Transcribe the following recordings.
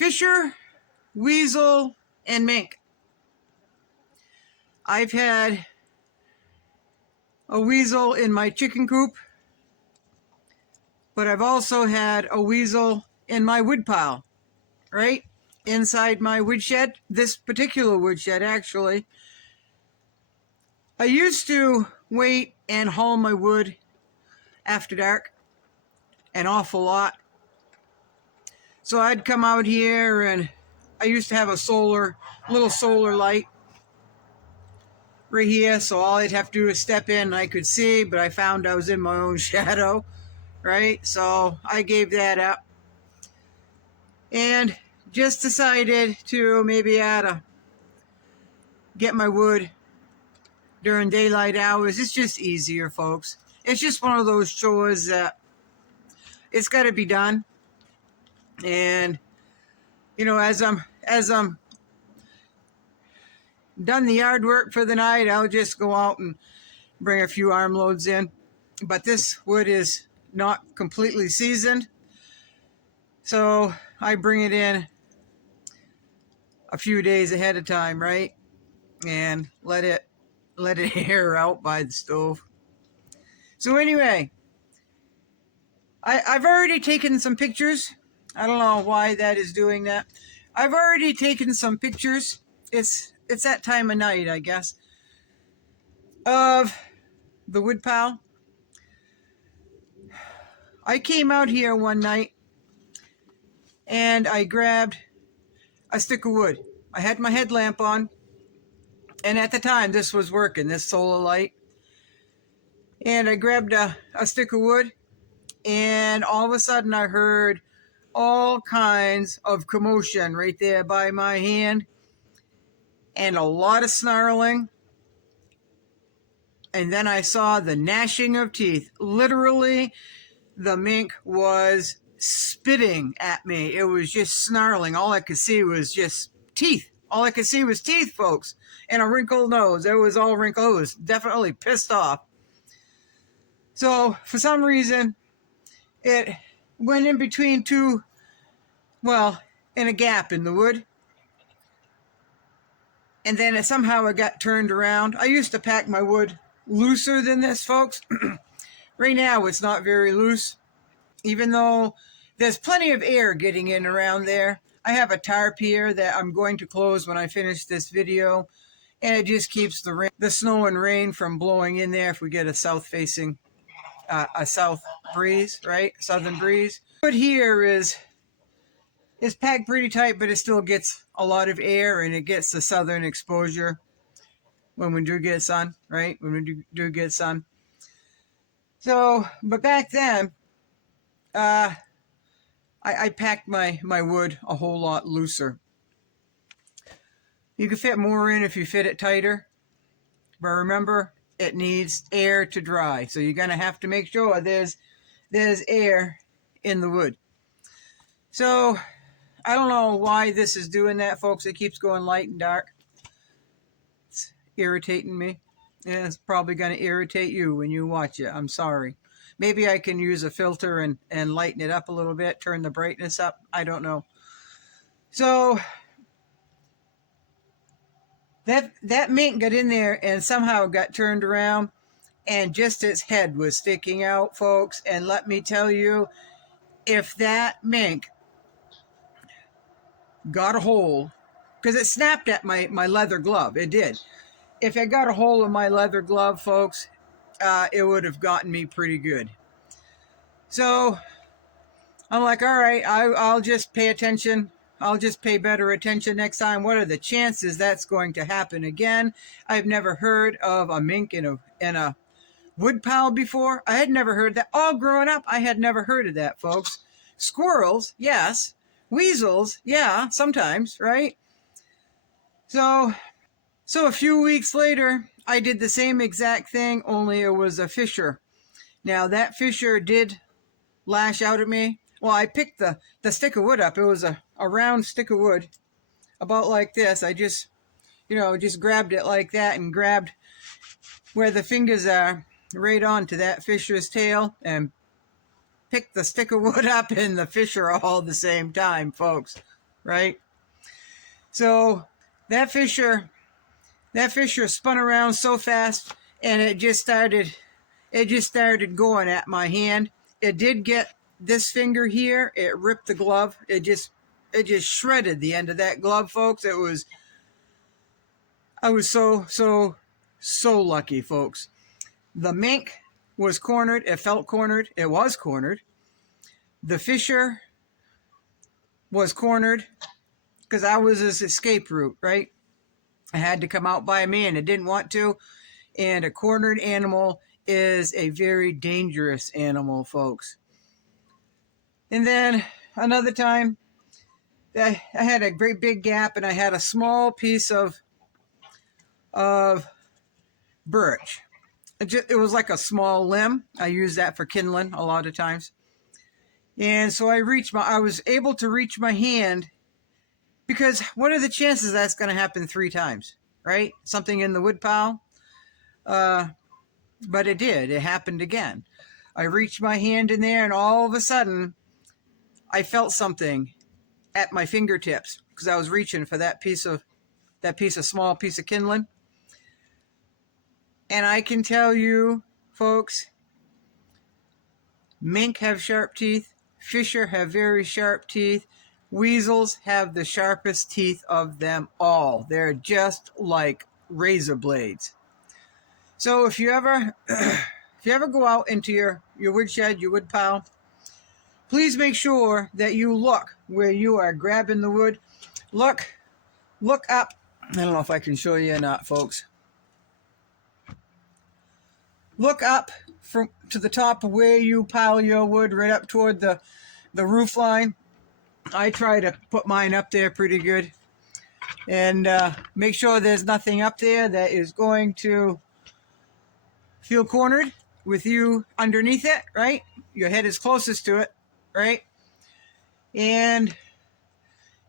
Fisher, weasel, and mink. I've had a weasel in my chicken coop, but I've also had a weasel in my woodpile, right? Inside my woodshed, this particular woodshed actually. I used to wait and haul my wood after dark an awful lot. So I'd come out here, and I used to have a little solar light right here, so all I'd have to do is step in and I could see, but I found I was in my own shadow, right? So I gave that up and just decided to maybe add to get my wood during daylight hours. It's just easier, folks. It's just one of those chores that it's got to be done. And you know, as I'm done the yard work for the night, I'll just go out and bring a few armloads in. But this wood is not completely seasoned, so I bring it in a few days ahead of time, right? And let it air out by the stove. So anyway, I've already taken some pictures. I don't know why that is doing that. I've already taken some pictures. It's that time of night, I guess, of the woodpile. I came out here one night and I grabbed a stick of wood. I had my headlamp on, and at the time this was working, this solar light. And I grabbed a stick of wood, and all of a sudden I heard all kinds of commotion right there by my hand, and a lot of snarling. And then I saw the gnashing of teeth. Literally, the mink was spitting at me. It was just snarling. All I could see was just teeth. All I could see was teeth, folks, and a wrinkled nose. It was all wrinkled. It was definitely pissed off. So for some reason, it went in between in a gap in the wood. And then somehow it got turned around. I used to pack my wood looser than this, folks. Right now, it's not very loose, even though there's plenty of air getting in around there. I have a tarp here that I'm going to close when I finish this video, and it just keeps the snow and rain from blowing in there if we get a south-facing, a south breeze, right? Southern breeze. Wood here is packed pretty tight, but it still gets a lot of air, and it gets the southern exposure when we do get sun, right? When we do get sun. So, but back then, I packed my wood a whole lot looser. You can fit more in if you fit it tighter, but remember, it needs air to dry. So you're gonna have to make sure there's air in the wood. So I don't know why this is doing that, folks. It keeps going light and dark. It's irritating me. And it's probably going to irritate you when you watch it. I'm sorry. Maybe I can use a filter and lighten it up a little bit, turn the brightness up. I don't know. So that mink got in there and somehow got turned around, and just its head was sticking out, folks. And let me tell you, if that mink got a hole, because it snapped at my leather glove. It did. If it got a hole in my leather glove, folks, it would have gotten me pretty good. So I'm like, all right, I'll just pay attention. I'll just pay better attention next time. What are the chances that's going to happen again? I've never heard of a mink in a woodpile before. I had never heard that. All growing up, I had never heard of that, folks. Squirrels, yes. Weasels, yeah, sometimes, right? So a few weeks later, I did the same exact thing, only it was a fisher. Now, that fisher did lash out at me. Well, I picked the stick of wood up. It was a round stick of wood, about like this. I just grabbed it like that and grabbed where the fingers are right onto that fisher's tail and picked the stick of wood up and the fisher all at the same time, folks. right? So that fisher spun around so fast, and it just started going at my hand. It did get this finger here. It ripped the glove. It just shredded the end of that glove, folks. I was so lucky, folks. The mink was cornered. It felt cornered. It was cornered. The fisher was cornered because I was his escape route, right? I had to come out by me, and it didn't want to. And a cornered animal is a very dangerous animal, folks. And then another time, I had a great big gap, and I had a small piece of birch. It was like a small limb. I use that for kindling a lot of times. And so I was able to reach my hand, because what are the chances that's going to happen 3 times, right? Something in the woodpile. But it did. It happened again. I reached my hand in there, and all of a sudden, I felt something at my fingertips because I was reaching for that small piece of kindling. And I can tell you, folks, mink have sharp teeth. Fisher have very sharp teeth. Weasels have the sharpest teeth of them all. They're just like razor blades. So if you ever go out into your woodshed, your woodpile, please make sure that you look where you are grabbing the wood. Look up. I don't know if I can show you or not, folks. Look up to the top of where you pile your wood, right up toward the roof line. I try to put mine up there pretty good. And make sure there's nothing up there that is going to feel cornered with you underneath it, right? Your head is closest to it, right? And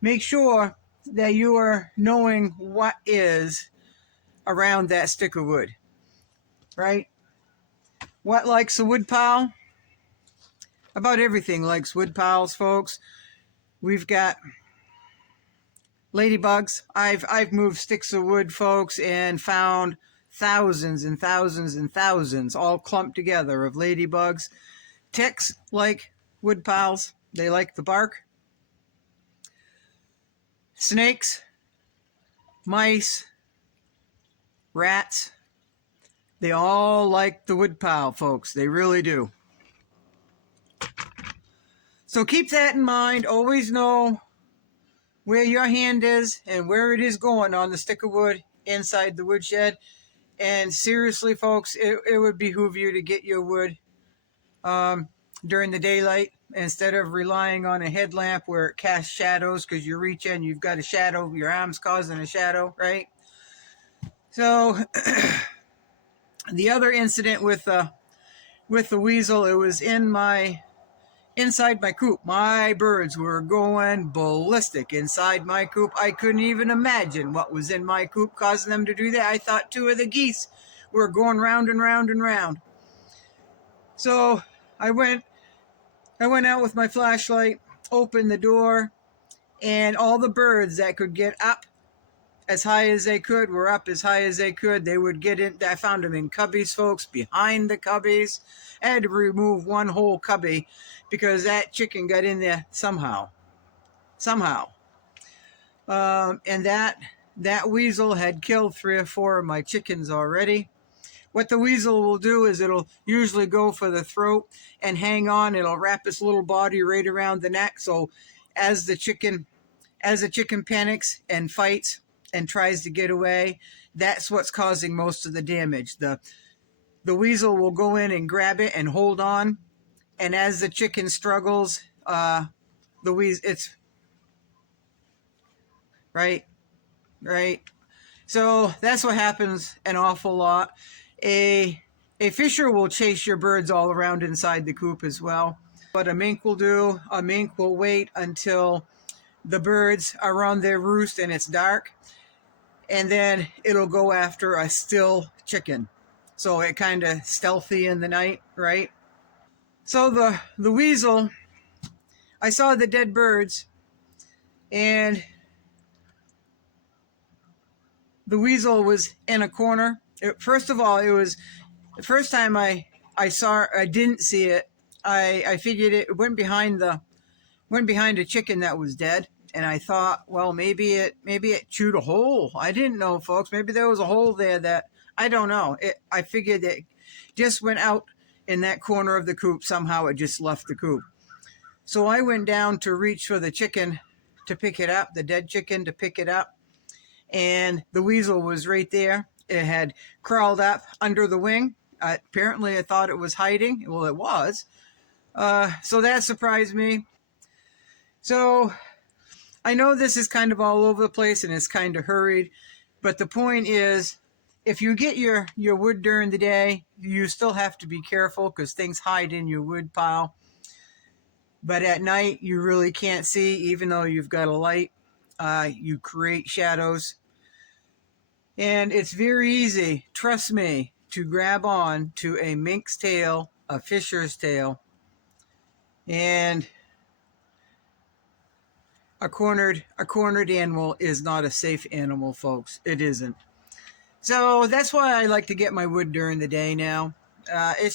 make sure that you are knowing what is around that stick of wood, right? What likes a woodpile? About everything likes woodpiles, folks. We've got ladybugs. I've moved sticks of wood, folks, and found thousands and thousands and thousands all clumped together of ladybugs. Ticks like woodpiles. They like the bark. Snakes, mice, rats, they all like the woodpile, folks. They really do. So keep that in mind. Always know where your hand is and where it is going on the stick of wood inside the woodshed. And seriously, folks, it would behoove you to get your wood during the daylight instead of relying on a headlamp where it casts shadows because you reach in, you've got a shadow, your arm's causing a shadow, right? So the other incident with the weasel, it was inside my coop. My birds were going ballistic inside my coop. I couldn't even imagine what was in my coop causing them to do that. I thought 2 of the geese were going round and round and round. So I went out with my flashlight, opened the door, and all the birds that could get up as high as they could were up as high as they could. They would get in. I found them in cubbies, folks, behind the cubbies. I had to remove one whole cubby because that chicken got in there somehow. And that weasel had killed 3 or 4 of my chickens already. What the weasel will do is it'll usually go for the throat and hang on. It'll wrap its little body right around the neck. So as the chicken panics and fights and tries to get away, that's what's causing most of the damage. The weasel will go in and grab it and hold on. And as the chicken struggles, it's right. So that's what happens an awful lot. A fisher will chase your birds all around inside the coop as well. What a mink will do, a mink will wait until the birds are on their roost and it's dark, and then it'll go after a still chicken. So it kind of stealthy in the night, right? So the weasel, I saw the dead birds, and the weasel was in a corner. First of all, it was the first time I didn't see it. I figured it went behind a chicken that was dead, and I thought, well, maybe it chewed a hole. I didn't know, folks. Maybe there was a hole there that I don't know. I figured it just went out in that corner of the coop. Somehow it just left the coop. So I went down to reach for the chicken to pick it up, the dead chicken to pick it up, and the weasel was right there. It had crawled up under the wing. Apparently, I thought it was hiding. Well, it was. So that surprised me. So I know this is kind of all over the place and it's kind of hurried, but the point is, if you get your wood during the day, you still have to be careful because things hide in your wood pile. But at night, you really can't see, even though you've got a light. You create shadows. And it's very easy, trust me, to grab on to a mink's tail, a fisher's tail, and a cornered animal is not a safe animal, folks. It isn't. So that's why I like to get my wood during the day now. It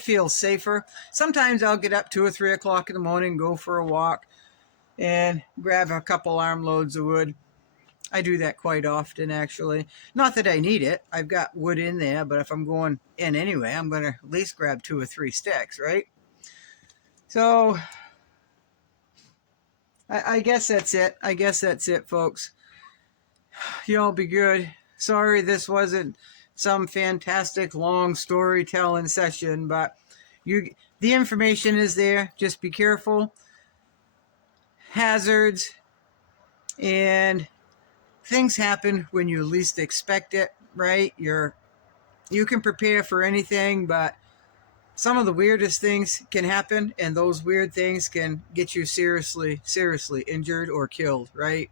feels safer. Sometimes I'll get up 2 or 3 o'clock in the morning, go for a walk, and grab a couple armloads of wood. I do that quite often, actually. Not that I need it. I've got wood in there, but if I'm going in anyway, I'm going to at least grab 2 or 3 sticks, right? So I guess that's it. I guess that's it, folks. Y'all be good. Sorry this wasn't some fantastic long storytelling session, but the information is there. Just be careful. Hazards and things happen when you least expect it, right? You can prepare for anything, but some of the weirdest things can happen, and those weird things can get you seriously injured or killed, right?